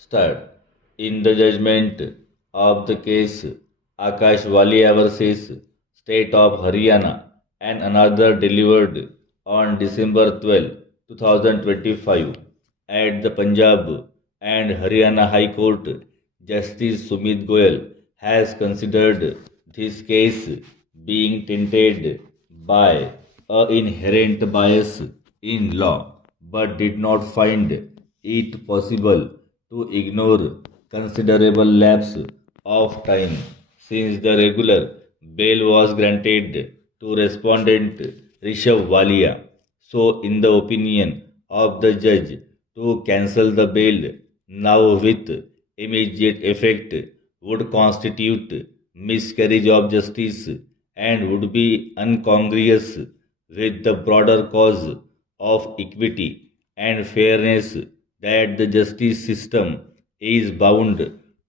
Start. In the judgment of the case Akash Walia versus State of Haryana and another delivered on December 12, 2025 at the Punjab and Haryana High Court, Justice Sumit Goyal has considered this case being tainted by a inherent bias in law but did not find it possible to ignore considerable lapse of time since the regular bail was granted to respondent Rishabh Walia. So, in the opinion of the judge, to cancel the bail now with immediate effect would constitute miscarriage of justice and would be incongruous with the broader cause of equity and fairness that the justice system is bound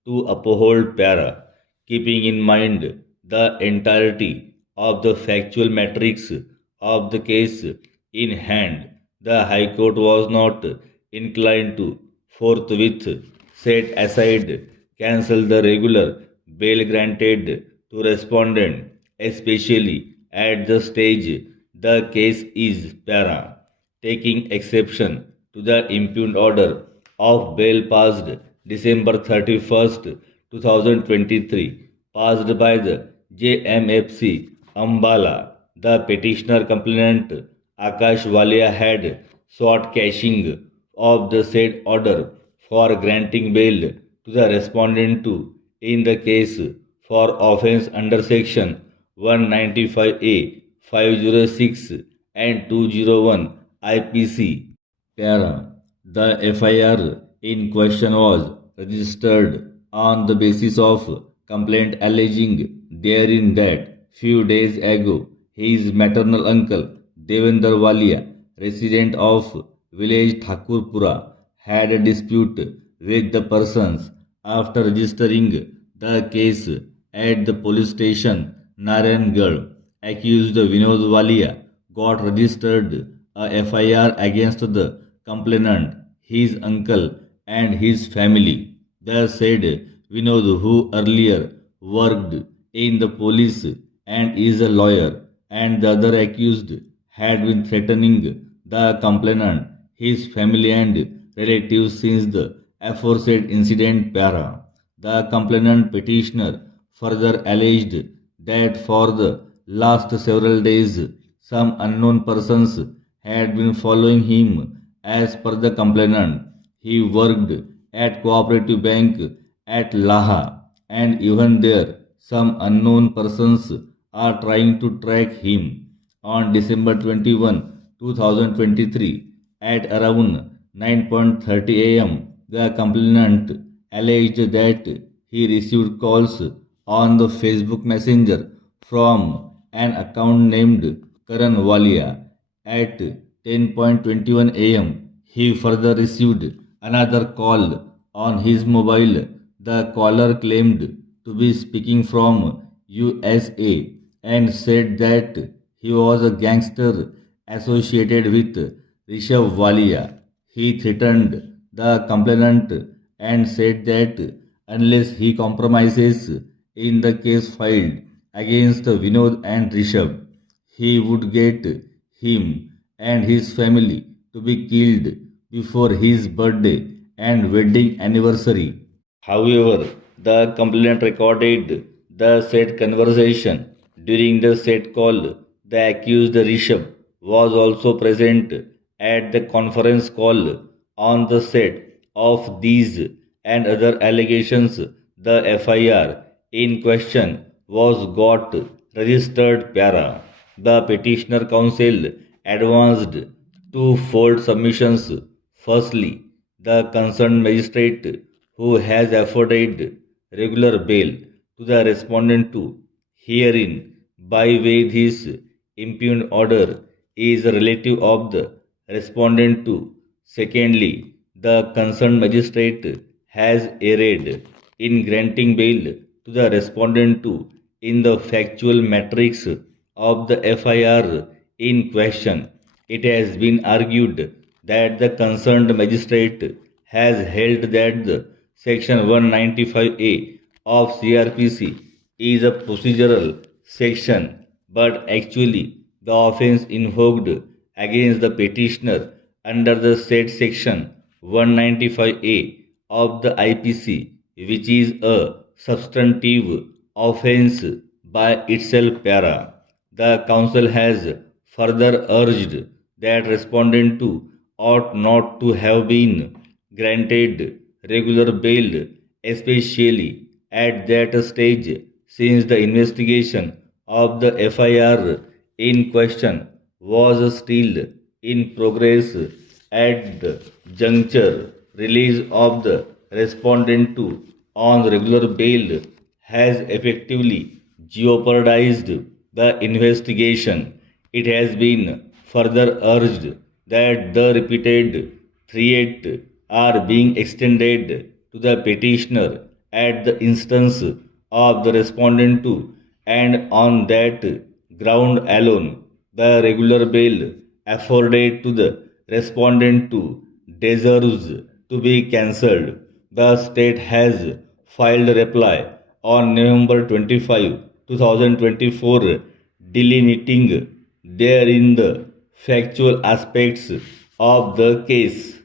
to uphold para, keeping in mind the entirety of the factual matrix of the case in hand. The High Court was not inclined to forthwith set aside, cancel the regular bail granted to respondent, especially at the stage the case is para, taking exception to the impugned order of bail passed December 31st, 2023, passed by the JMFC Ambala. The petitioner complainant Akash Walia had sought cashing of the said order for granting bail to the respondent to in the case for offence under section 195A, 506 and 201 IPC. Para. The FIR in question was registered on the basis of complaint alleging therein that few days ago his maternal uncle Devendra Walia, resident of village Thakurpura, had a dispute with the persons. After registering the case at the police station Narayangarh, accused Vinod Walia got registered a FIR against the complainant, his uncle, and his family. The said Vinod, who earlier worked in the police and is a lawyer, and the other accused had been threatening the complainant, his family, and relatives since the aforesaid incident para. The complainant petitioner further alleged that for the last several days some unknown persons had been following him. As per the complainant, he worked at Cooperative Bank at Laha, and even there some unknown persons are trying to track him. On December 21, 2023, at around 9:30 am, the complainant alleged that he received calls on the Facebook Messenger from an account named Karan Walia. At 10:21 am, he further received another call on his mobile. The caller claimed to be speaking from USA and said that he was a gangster associated with Rishabh Walia. He threatened the complainant and said that unless he compromises in the case filed against Vinod and Rishabh, he would get him and his family to be killed before his birthday and wedding anniversary. However, the complainant recorded the said conversation. During the said call, the accused Rishabh was also present at the conference call. On the set of these and other allegations, the FIR in question was got registered para. The petitioner counsel advanced twofold submissions. Firstly, the concerned magistrate who has afforded regular bail to the respondent to herein by way this impugned order is a relative of the respondent to. Secondly, the concerned magistrate has erred in granting bail to the respondent to in the factual matrix of the FIR in question. It has been argued that the concerned magistrate has held that the Section 195A of CRPC is a procedural section, but actually the offense invoked against the petitioner under the said section 195A of the IPC, which is a substantive offense by itself para. The council has further urged that respondent to ought not to have been granted regular bail, especially at that stage, since the investigation of the FIR in question was still in progress at the juncture. Release of the respondent to on regular bail has effectively jeopardized the investigation. It has been further urged that the repeated threats are being extended to the petitioner at the instance of the respondent to, and on that ground alone, the regular bail afforded to the respondent to deserves to be cancelled. The state has filed a reply on November 25, 2024, delineating therein the factual aspects of the case.